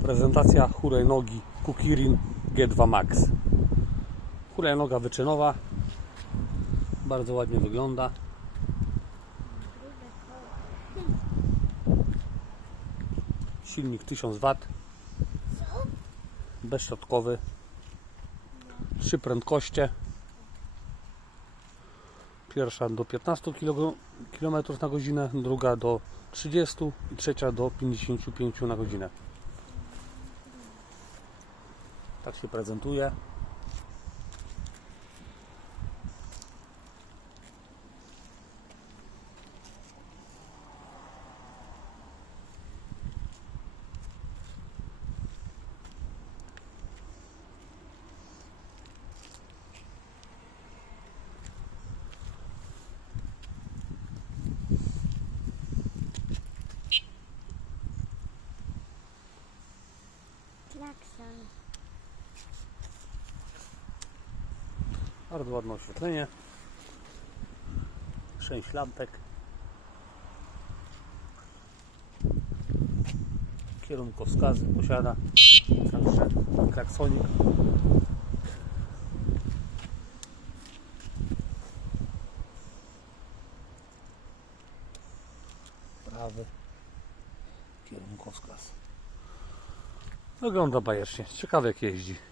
Prezentacja hulajnogi Kukirin G2 Max. Hulajnoga wyczynowa. Bardzo ładnie wygląda. Silnik 1000 W. Bezśrodkowy. Trzy prędkoście. Pierwsza do 15 km na godzinę, druga do 30 i trzecia do 55 na godzinę. Tak się prezentuje. Klakson. Bardzo ładne oświetlenie. 6 lampek. Kierunkowskazy posiada. Także klaksonik. Prawy kierunkowskaz. Wygląda bajecznie. Ciekawe jak jeździ.